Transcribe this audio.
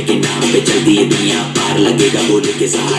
के नाम पे चलती है दुनिया, पार लगेगा बोले के सहारे।